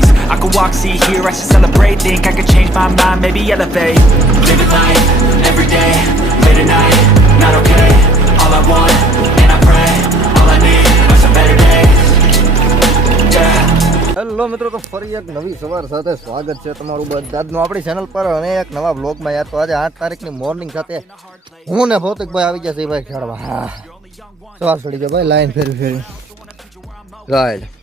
I could walk, see, hear, I should celebrate. Think I could change my mind, maybe elevate. Living life, every day, late at night, not okay. All I want, and I pray, all I need are some better days. Hello મિત્રો તો ફરી એક નવી સવાર સાથે સ્વાગત છે તમારું બધાનું આપણી ચેનલ પર અને એક નવા બ્લોગમાં યાર તો આજે આઠ તારીખની મોર્નિંગ સાથે હું ને ભૌતિકભાઈ આવી ગયા છે ભાઈ ખેડવા હા સવાર ચડી ગયો ભાઈ લાઈન ફેરી ફેરી રાઈડ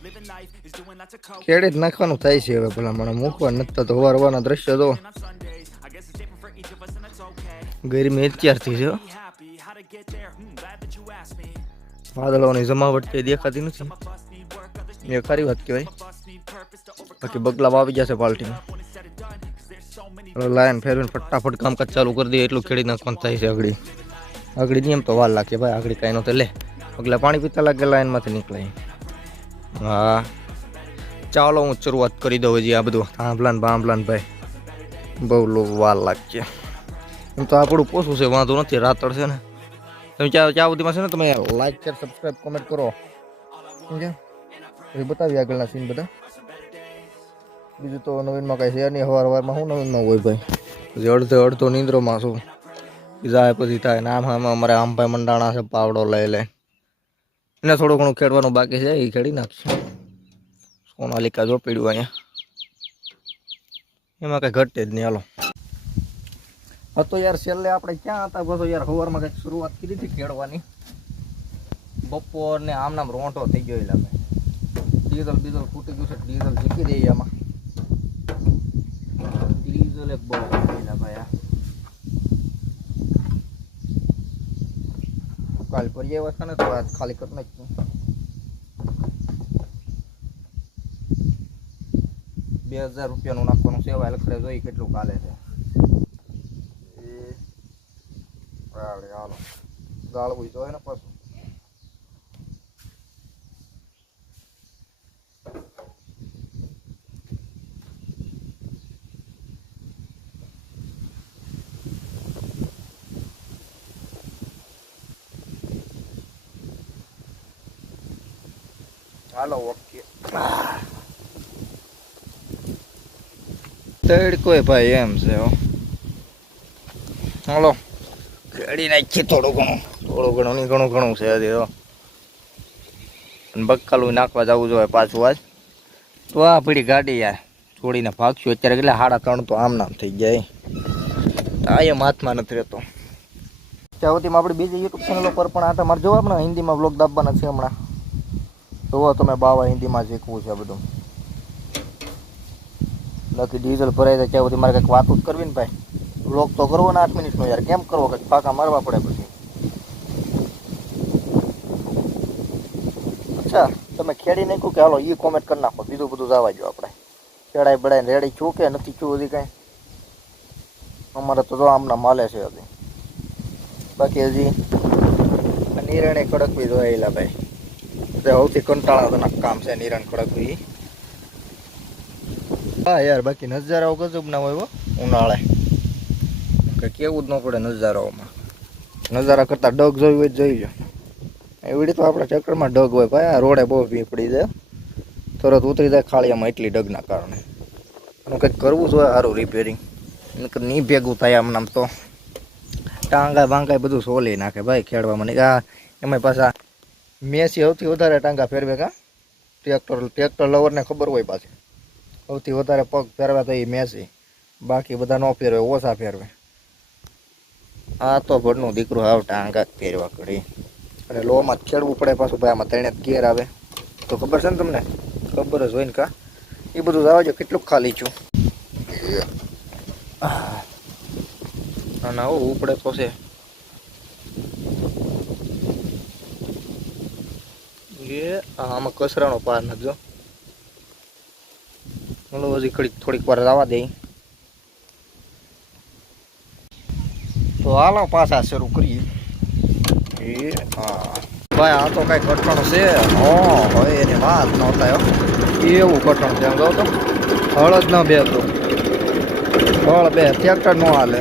ખેડી જ નાખવાનું થાય છે હવે ભલા મને મૂકવા નથી તો હવાર દ્રશ્ય તો ગરમી અત્યારથી છે વાદળોની જમાવટ કઈ દેખાતી નથી. એ ખરી વાત કહેવાય. બાકી બગલા વાવી જશે પાલટીમાં લાયન ફેરવીને ફટાફટ કામકાજ ચાલુ કરી દે એટલું ખેડી નાખવાનું થાય છે આગળ. આગળ નહીં એમ તો વાર લાગે ભાઈ, આગળ કાંઈ તો લે, પગલા પાણી પીતા લાગે લાઈનમાંથી નીકળાય હા. ચાલો હું શરૂઆત કરી દઉં હજી આ બધું. આંબલાન બાંબલાન ભાઈ. બહુ લો વાર લાગશે. એમ તો આપણું પોસું છે વાંધો નથી રાતળ છે ને. તમે ચા ચા સુધીમાં છે ને તમે? લાઈક શેર સબસ્ક્રાઈબ કોમેન્ટ કરો. સમજ્યા પછી બતાવી આગળના સીન બધા. બીજું તો નવીનમાં કાંઈ છે નહીં હવાર હવારમાં શું નવીનમાં હોય ભાઈ? પછી અડધો અડધો નિંદ્રોમાં શું જાય પછી થાય. નામ આમ અમારે આમભાઈ મંડાણા છે પાવડો લઈ લે. એને થોડું ઘણું ખેડવાનું બાકી છે એ ખેડી નાખશું. સોનાલિકા જો પીડ્યું અહીંયા? એમાં કઈ ઘટે જ નહીં, હાલો. હતો યાર છેલ્લે આપણે ક્યાં હતા? બધો યાર સવારમાં કંઈક શરૂઆત કરી હતી ખેડવાની. બપોર ને આમ નામ રોંટો થઈ ગયો એટલે ડીઝલ બીઝલ ફૂટી ગયું છે, ડીઝલ જીકી દઈએ આમાં. ડીઝલ એક બહુ ભાઈ કાલ ફરી આવ્યા ને તો ખાલી કરી નાખ્યું. બે હજાર રૂપિયાનું નાખવાનું છે વાયલ ખરે જોઈ કેટલું કાલે છે. હાલો ગાળવું જોઈએ ને પાછું. હાલો, ઓકે. તડકો ભાઈ એમ છે હલો. ખેડી નાખીએ થોડું ઘણું. થોડું ઘણું નહીં, ઘણું ઘણું છે હજી તો બક્કાલું નાખવા જવું જોઈએ પાછું આજ. તો આ પડી ગાડી યાર છોડીને ભાગશું. અત્યારે એટલે સાડા ત્રણ તો આમ નામ થઈ જાય આ એમ હાથમાં નથી રહેતો. ત્યાં સુધીમાં આપણી બીજી યુટ્યુબ ચેનલો પર પણ આટા મારે જોવા આપણે હિન્દીમાં બ્લોગ દાબવાના છે હમણાં. જોવો તમે બાવા હિન્દીમાં શીખવું છે બધું. બાકી ડીઝલ ભરાઈ જાય ત્યાં સુધી મારે કંઈક વાત જ કરવી ને ભાઈ. બ્લોક તો કરવો ને આઠ મિનિટનો યાર. કેમ કરવો? કંઈક ફાંકા મારવા પડે પછી. અચ્છા, તમે ખેડી નાખ્યું કે હાલો એ કોમેન્ટ કરી નાખો. બીજું બધું જવા જો આપણે. ચડાઈ બડાઈ રેડી છું કે નથી છું હજી કાંઈ? અમારે તો જો આમના માલે છે હજી. બાકી હજી આ નિરણે ખડકવી જોયેલા ભાઈ. સૌથી કંટાળાજનક કામ છે નિરણ ખડકવી હા યાર, બાકી નજારાઓ ગજબ ના હોય ઉનાળે. કે કેવું જ ન પડે નજારાઓમાં. નજારા કરતાં ડગ જોયું હોય જોઈ લો એવડી તો આપણા ચક્કરમાં ડગ હોય, ભાઈ, આ રોડે બહુ ભી પડી જાય. તરત ઉતરી જાય ખાળિયામાં એટલી ડગના કારણે. એનું કંઈક કરવું જોઈએ સારું રિપેરિંગ નહીં ભેગું થાય આમ નામ તો. ટાંગા બાંગા બધું સોલી નાખે, ભાઈ, ખેડવામાં નહીં. આ એમાં પાછા મેસી સૌથી વધારે ટાંગા ફેરવે કા? ટ્રેક્ટર ટ્રેક્ટર લવરને ખબર હોય પાછી. સૌથી વધારે પગ પહેરવા તો એ મેસી. બાકી બધા ન પહેરવે ઓછા પહેરવે આ તો ભરનું દીકરું હાવ ટાંગા જ ફેરવા કરી અને લોમાં ખેડવું પડે પાછું ભાઈ આમાં ત્રણે ગેર આવે. તો ખબર છે ને તમને? ખબર જ હોય ને કા? એ બધું જવા જો કેટલું ખાલી છું. ના હો ઉપડે તો છે. એ આમાં કસરાનો પાર નથી જો ચલો હજી ઘડીક થોડીક વાર જવા દે. તો હાલો પાછા શરૂ કરીએ. એ હા. ભાઈ આ તો કઈ કટણ છે. ઓ હોય એની વાત ન થાય હો. એવું કટણ છે એમ તો. હળ જ ન બે તો હળ બે ટ્રેક્ટર ન હાલે.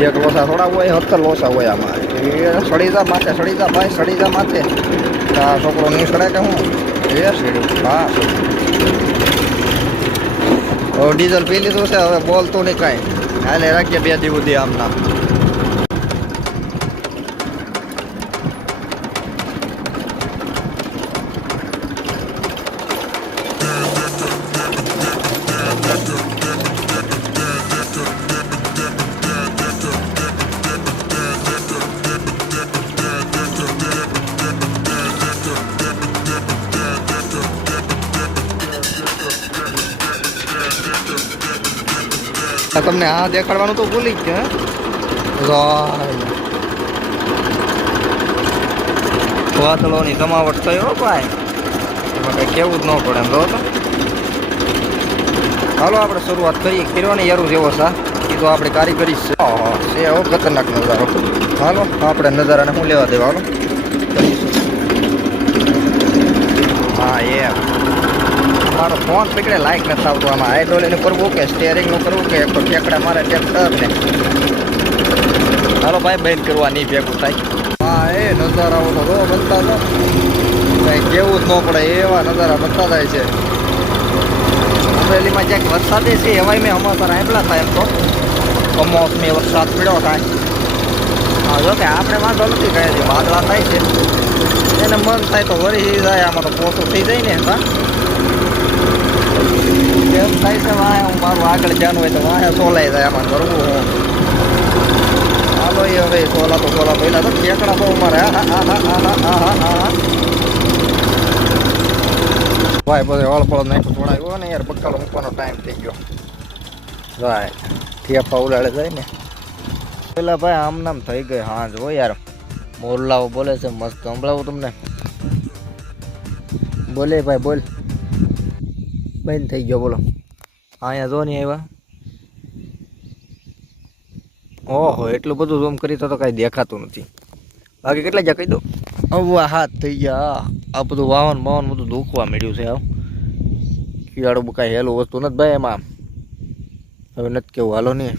એક લોસા થોડા હોય સત્તર લોસા હોય આમાં. એ. સડી જા માથે સડી જા ભાઈ સડી જા માથે. આ છોકરો સડે કે હું? એ સડી. હા હવે ડીઝલ પી લીધું છે, હવે બોલતું નહીં કાંઈ. હાલે રાખીએ બે દીવું દે આમ નામ. તમને આ દેખાડવાનું તો ભૂલી જ ગયા વાતળોની જમાવટ થઈ હો ભાઈ. એમાં કઈ કેવું જ ન પડે, એમ તો. હાલો, આપણે શરૂઆત કરીએ. ખીરવાની યારું જેવો સા એ તો આપણે કારીગરી છે. હો, ખતરનાક નજારો. હાલો, આપણે નજારાને શું લેવા દેવા હાલો કરીશું હા એ મારો ફોન પકડે લાઈક નથી આવતો આમાં. હાઇડ્રોલિકનું કરવું કે સ્ટેરિંગનું કરવું કે ઠેકડા મારે ટ્રેક્ટર ને? હાલો ભાઈ, બંધ કરવા નહીં ભેગું થાય. હા એ નજારાઓ તો જો બનતા તો કંઈ કેવું જ ન પડે, એવા નજારા બનતા થાય છે. અમરેલીમાં જ્યાં વરસાદે છે, એવાય મેં હમણાં આંપલા થાય એમ તો. કમોસમી વરસાદ પડ્યો થાય હા જો કે આપણે વાંધો નથી કહે છે વાદળા થાય છે. એને મન થાય તો વરી જાય, આમાં તો પોતું થઈ જાય ને, હા. જેમ થાય છે વાહે હું મારું આગળ જાણું હોય તો વાહે સોલાઈ જાય આમાં કરવું હાલો એ હવે સોલા તો સોલા પહેલાં તો ઠેકડા હા હા હા હા હા ભાઈ પછી હળપળ નાખ્યું ને યાર બક્કાલો મૂકવાનો ટાઈમ થઈ ગયો ભાઈ ઠેફા ઉલાડે જાય પેલા ભાઈ આમ નામ થઈ ગઈ હાંજ હો યાર મોરલાઓ બોલે છે મસ્ત સંભળાવું તમને બોલે ભાઈ, બોલ. બંધ થઈ ગયો, બોલો. અહીંયા જો નહીં આવ્યા? ઓહો, એટલું બધું ઝૂમ કરી તો કાંઈ દેખાતું નથી. બાકી કેટલા જ્યાં કહી દો અવા હાથ થઈ ગયા, આ બધું વાહન બાવન બધું દુખવા મળ્યું છે આવ કીડાડું કાંઈ હેલું વસ્તુ નથી ભાઈ એમાં. હવે નથી કેવું, હાલો નહીં.